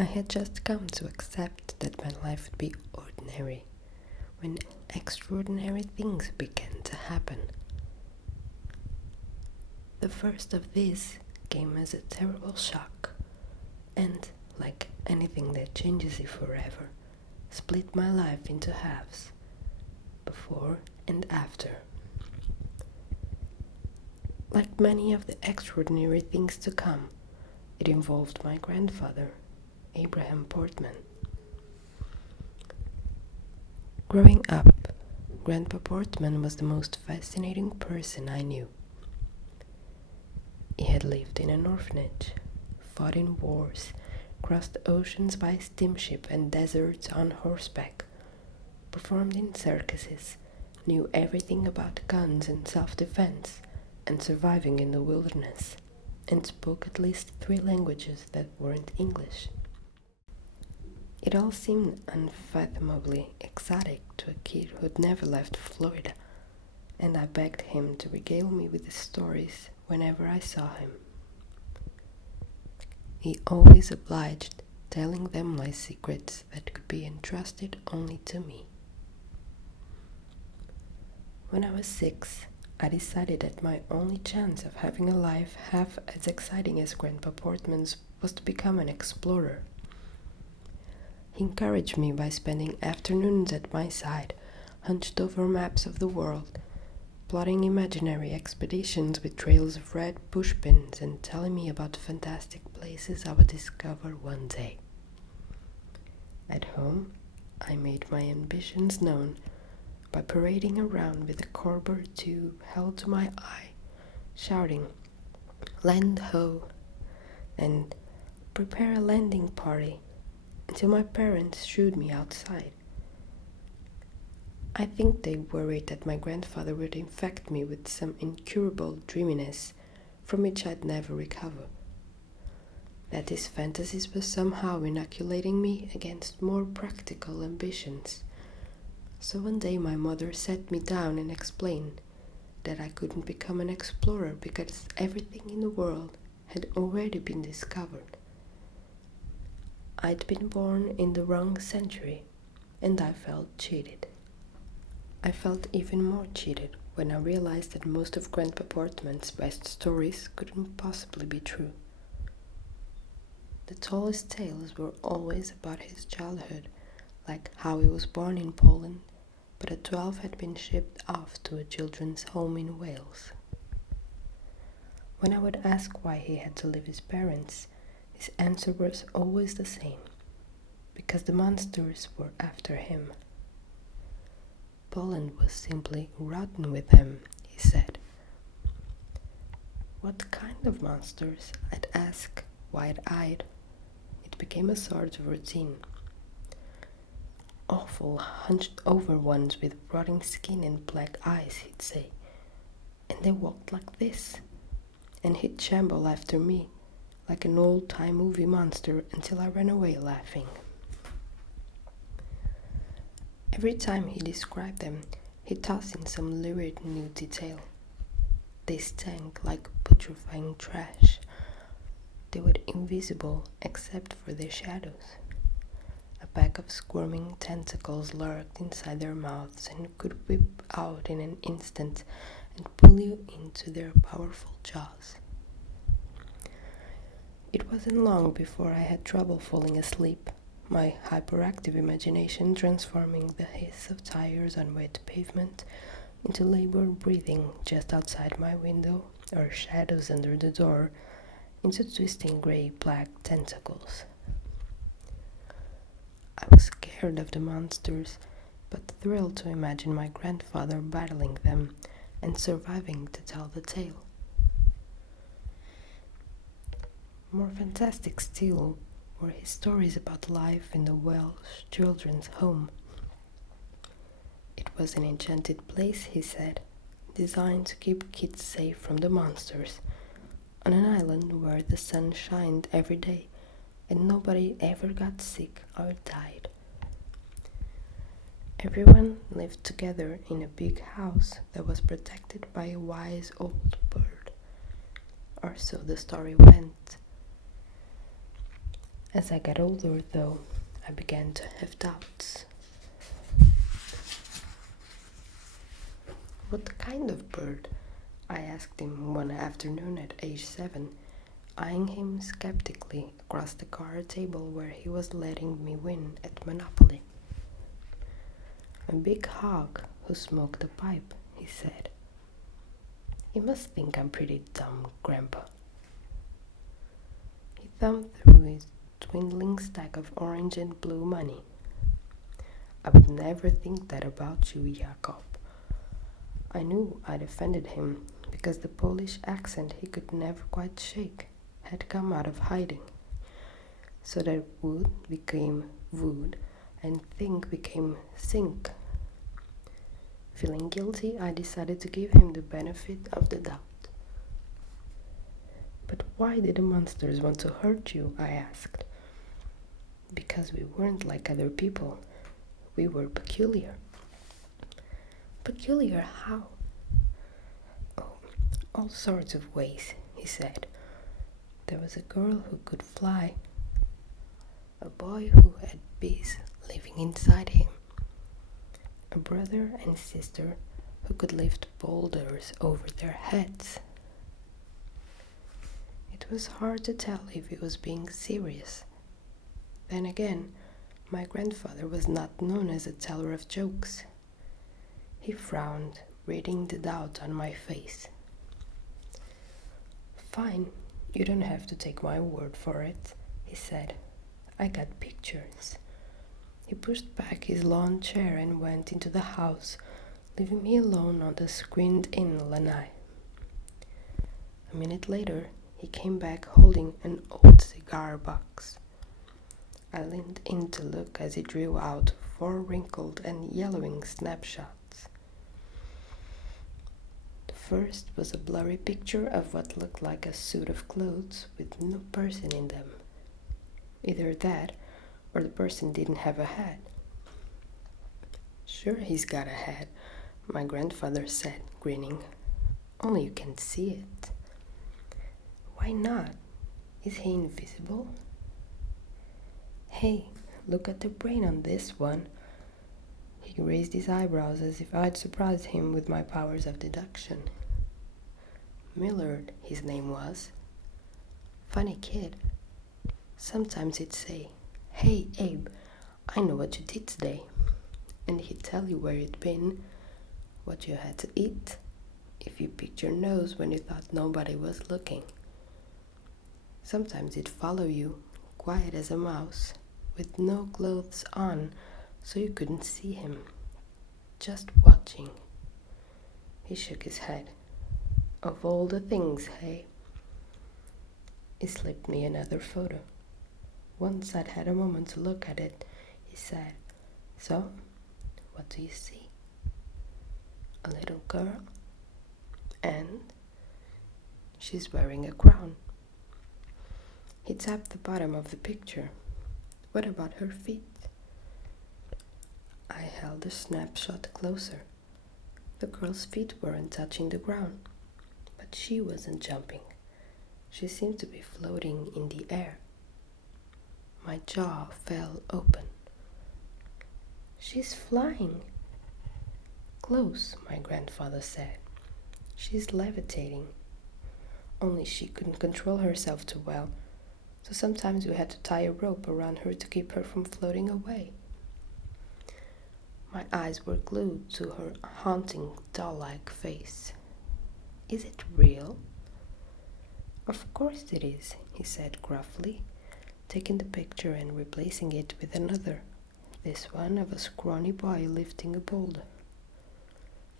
I had just come to accept that my life would be ordinary when extraordinary things began to happen. The first of these came as a terrible shock, and, like anything that changes you forever, split my life into halves, before and after. Like many of the extraordinary things to come, it involved my grandfather, Abraham Portman. Growing up, Grandpa Portman was the most fascinating person I knew. He had lived in an orphanage, fought in wars, crossed oceans by steamship and deserts on horseback, performed in circuses, knew everything about guns and self-defense, and surviving in the wilderness, and spoke at least 3 languages that weren't English. It all seemed unfathomably exotic to a kid who'd never left Florida, and I begged him to regale me with his stories whenever I saw him. He always obliged, telling them my secrets that could be entrusted only to me. When I was 6, I decided that my only chance of having a life half as exciting as Grandpa Portman's was to become an explorer. He encouraged me by spending afternoons at my side, hunched over maps of the world, plotting imaginary expeditions with trails of red pushpins and telling me about fantastic places I would discover one day. At home, I made my ambitions known by parading around with a cardboard tube held to my eye, shouting, "Land ho!" and "Prepare a landing party," until my parents shooed me outside. I think they worried that my grandfather would infect me with some incurable dreaminess from which I'd never recover, that his fantasies were somehow inoculating me against more practical ambitions. So one day my mother sat me down and explained that I couldn't become an explorer because everything in the world had already been discovered. I'd been born in the wrong century, and I felt cheated. I felt even more cheated when I realized that most of Grandpa Portman's best stories couldn't possibly be true. The tallest tales were always about his childhood, like how he was born in Poland, but at 12 had been shipped off to a children's home in Wales. When I would ask why he had to leave his parents, his answer was always the same: because the monsters were after him. Poland was simply rotten with them, he said. What kind of monsters? I'd ask, wide-eyed. It became a sort of routine. Awful, hunched-over ones with rotting skin and black eyes, he'd say. And they walked like this. And he'd shamble after me, like an old-time movie monster, until I ran away laughing. Every time he described them, he tossed in some lurid new detail. They stank like putrefying trash. They were invisible except for their shadows. A pack of squirming tentacles lurked inside their mouths and could whip out in an instant and pull you into their powerful jaws. It wasn't long before I had trouble falling asleep, my hyperactive imagination transforming the hiss of tires on wet pavement into labored breathing just outside my window, or shadows under the door into twisting gray-black tentacles. I was scared of the monsters, but thrilled to imagine my grandfather battling them and surviving to tell the tale. More fantastic still were his stories about life in the Welsh children's home. It was an enchanted place, he said, designed to keep kids safe from the monsters, on an island where the sun shined every day and nobody ever got sick or died. Everyone lived together in a big house that was protected by a wise old bird, or so the story went. As I got older, though, I began to have doubts. "What kind of bird?" I asked him one afternoon at age 7, eyeing him skeptically across the card table where he was letting me win at Monopoly. "A big hog who smoked a pipe," he said. "You must think I'm pretty dumb, Grandpa." He thumbed through his dwindling stack of orange and blue money. "I would never think that about you, Jacob." I knew I'd offended him because the Polish accent he could never quite shake had come out of hiding, so that wood became wood and think became think. Feeling guilty, I decided to give him the benefit of the doubt. "But why did the monsters want to hurt you?" I asked. "Because we weren't like other people. We were peculiar." "Peculiar how?" "Oh, all sorts of ways," he said. "There was a girl who could fly, a boy who had bees living inside him, a brother and sister who could lift boulders over their heads." It was hard to tell if he was being serious. Then again, my grandfather was not known as a teller of jokes. He frowned, reading the doubt on my face. "Fine, you don't have to take my word for it," he said. "I got pictures." He pushed back his lawn chair and went into the house, leaving me alone on the screened-in lanai. A minute later, he came back holding an old cigar box. I leaned in to look as he drew out 4 wrinkled and yellowing snapshots. The first was a blurry picture of what looked like a suit of clothes with no person in them. Either that, or the person didn't have a hat. "Sure he's got a hat," my grandfather said, grinning. "Only you can't see it." "Why not? Is he invisible?" "Hey, look at the brain on this one." He raised his eyebrows as if I'd surprised him with my powers of deduction. "Millard, his name was. Funny kid. Sometimes he'd say, 'Hey, Abe, I know what you did today.' And he'd tell you where you'd been, what you had to eat, if you picked your nose when you thought nobody was looking. Sometimes he'd follow you, quiet as a mouse, with no clothes on, so you couldn't see him, just watching." He shook his head. "Of all the things, hey?" He slipped me another photo. Once I'd had a moment to look at it, he said, "So, what do you see?" "A little girl. And she's wearing a crown." He tapped the bottom of the picture. "What about her feet?" I held the snapshot closer. The girl's feet weren't touching the ground, but she wasn't jumping. She seemed to be floating in the air. My jaw fell open. "She's flying." "Close," my grandfather said. "She's levitating." Only she couldn't control herself too well, so sometimes we had to tie a rope around her to keep her from floating away. My eyes were glued to her haunting, doll-like face. "Is it real?" "Of course it is," he said gruffly, taking the picture and replacing it with another, this one of a scrawny boy lifting a boulder.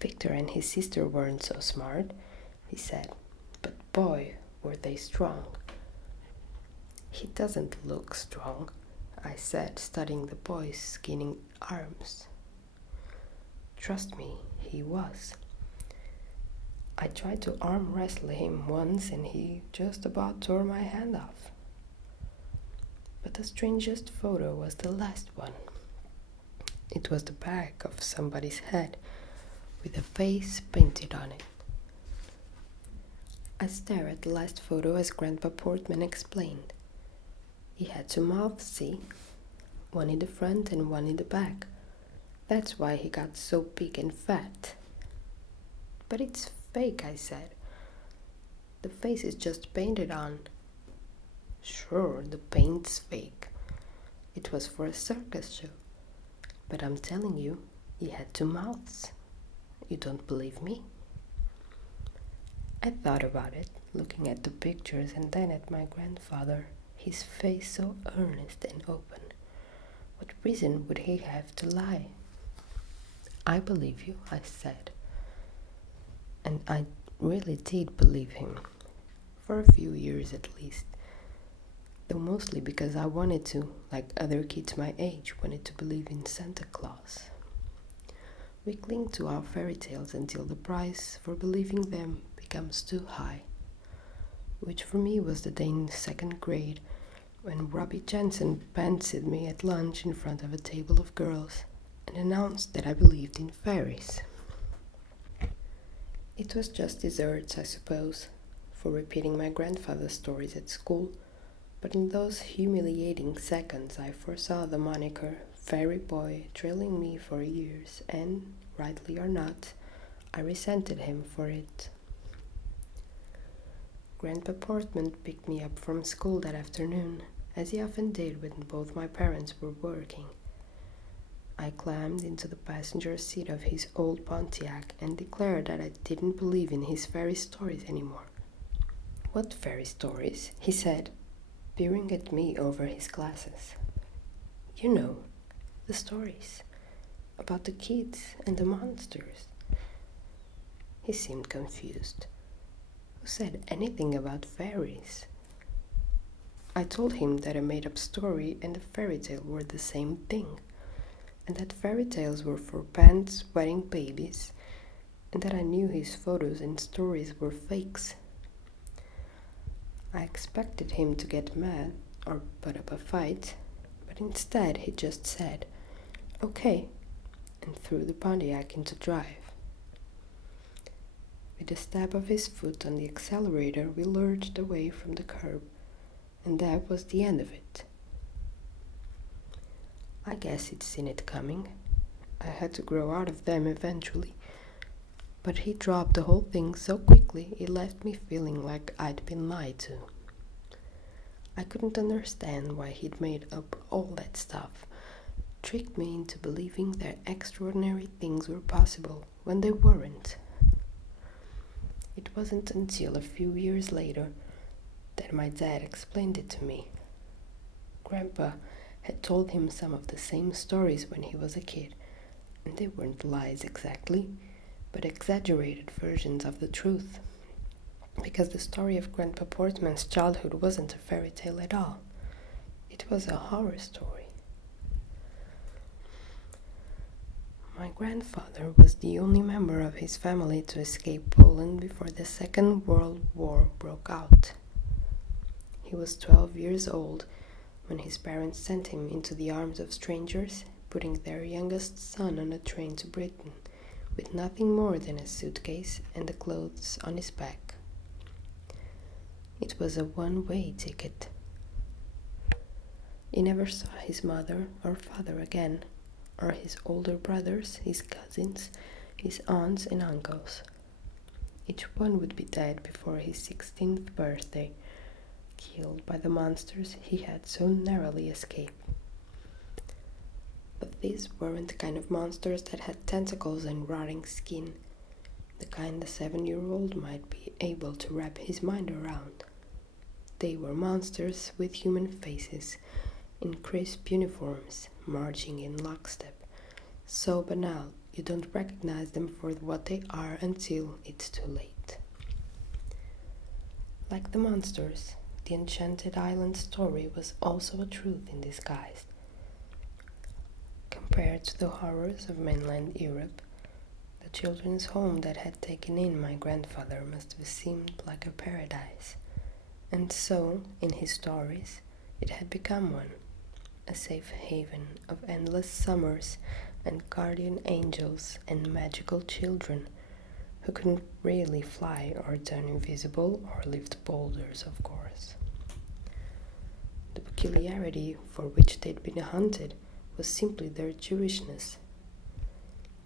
"Victor and his sister weren't so smart," he said, "but boy, were they strong." "He doesn't look strong," I said, studying the boy's skinny arms. Trust me, he was. I tried to arm wrestle him once and he just about tore my hand off. But the strangest photo was the last one. It was the back of somebody's head with a face painted on it. I stared at the last photo as Grandpa Portman explained. He had two mouths, see? One in the front and one in the back. That's why he got so big and fat. But it's fake, I said. The face is just painted on. Sure, the paint's fake. It was for a circus show. But I'm telling you, he had two mouths. You don't believe me? I thought about it, looking at the pictures and then at my grandfather, his face so earnest and open. What reason would he have to lie? I believe you, I said. And I really did believe him, for a few years at least. Though mostly because I wanted to, like other kids my age, wanted to believe in Santa Claus. We cling to our fairy tales until the price for believing them becomes too high, which for me was the day in second grade when Robbie Jensen pantsied me at lunch in front of a table of girls and announced that I believed in fairies. It was just desserts, I suppose, for repeating my grandfather's stories at school, but in those humiliating seconds I foresaw the moniker Fairy Boy trailing me for years, and, rightly or not, I resented him for it. Grandpa Portman picked me up from school that afternoon, as he often did when both my parents were working. I climbed into the passenger seat of his old Pontiac and declared that I didn't believe in his fairy stories anymore. What fairy stories? He said, peering at me over his glasses. You know, the stories about the kids and the monsters. He seemed confused. Who said anything about fairies? I told him that a made-up story and a fairy tale were the same thing, and that fairy tales were for pants-wearing babies, and that I knew his photos and stories were fakes. I expected him to get mad or put up a fight, but instead he just said, "Okay," and threw the Pontiac into drive. With a stab of his foot on the accelerator, we lurched away from the curb, and that was the end of it. I guess he'd seen it coming. I had to grow out of them eventually, but he dropped the whole thing so quickly it left me feeling like I'd been lied to. I couldn't understand why he'd made up all that stuff, tricked me into believing that extraordinary things were possible when they weren't. It wasn't until a few years later that my dad explained it to me. Grandpa had told him some of the same stories when he was a kid, and they weren't lies exactly, but exaggerated versions of the truth. Because the story of Grandpa Portman's childhood wasn't a fairy tale at all. It was a horror story. My grandfather was the only member of his family to escape Poland before the Second World War broke out. He was 12 years old when his parents sent him into the arms of strangers, putting their youngest son on a train to Britain, with nothing more than a suitcase and the clothes on his back. It was a one-way ticket. He never saw his mother or father again, or his older brothers, his cousins, his aunts and uncles. Each one would be dead before his 16th birthday, killed by the monsters he had so narrowly escaped. But these weren't the kind of monsters that had tentacles and rotting skin, the kind a 7-year-old might be able to wrap his mind around. They were monsters with human faces, in crisp uniforms, marching in lockstep, so banal you don't recognize them for what they are until it's too late. Like the monsters, the Enchanted Island story was also a truth in disguise. Compared to the horrors of mainland Europe, the children's home that had taken in my grandfather must have seemed like a paradise. And so, in his stories, it had become one, a safe haven of endless summers and guardian angels and magical children who couldn't really fly or turn invisible or lift boulders, of course. The peculiarity for which they'd been hunted was simply their Jewishness.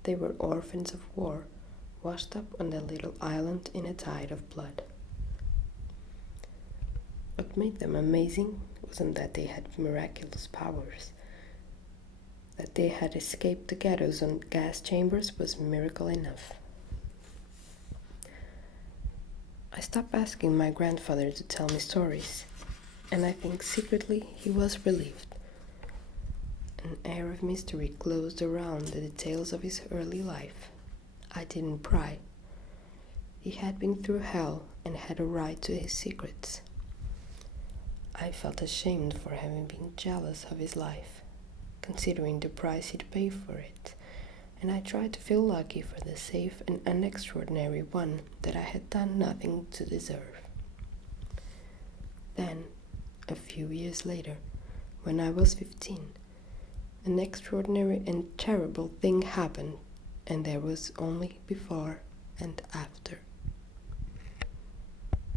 They were orphans of war, washed up on that little island in a tide of blood. What made them amazing wasn't that they had miraculous powers. That they had escaped the ghettos and gas chambers was miracle enough. I stopped asking my grandfather to tell me stories, and I think secretly he was relieved. An air of mystery closed around the details of his early life. I didn't pry. He had been through hell and had a right to his secrets. I felt ashamed for having been jealous of his life, considering the price he'd pay for it, and I tried to feel lucky for the safe and unextraordinary one that I had done nothing to deserve. Then, a few years later, when I was 15, an extraordinary and terrible thing happened, and there was only before